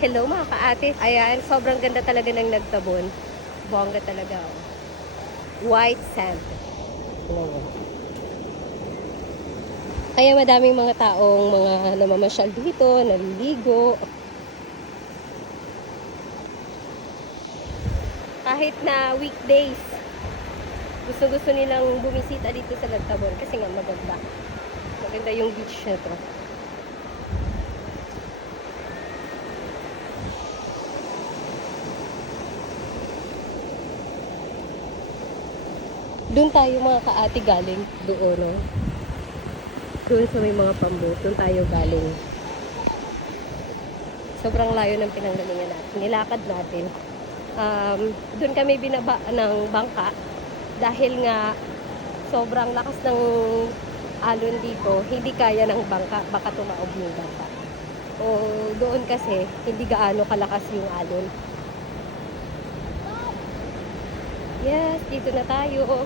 Hello mga kaate. Ayan, sobrang ganda talaga ng nagtabon. Bongga talaga. Oh. White sand. Ayan. Kaya madaming mga taong mga namamasyal dito, naliligo. Kahit na weekdays, gusto-gusto nilang bumisita dito sa Nagtabon kasi nga maganda. Maganda yung beach na to. Doon tayo mga kaati galing. Doon, no? Doon sa may mga pambo. Doon tayo galing. Sobrang layo ng pinanggalingan natin. Nilakad natin. Doon kami binaba ng bangka. Dahil nga, sobrang lakas ng alon dito. Hindi kaya ng bangka. Baka tumaob yung bangka. O doon kasi, hindi gaano kalakas yung alon. Yes, dito na tayo.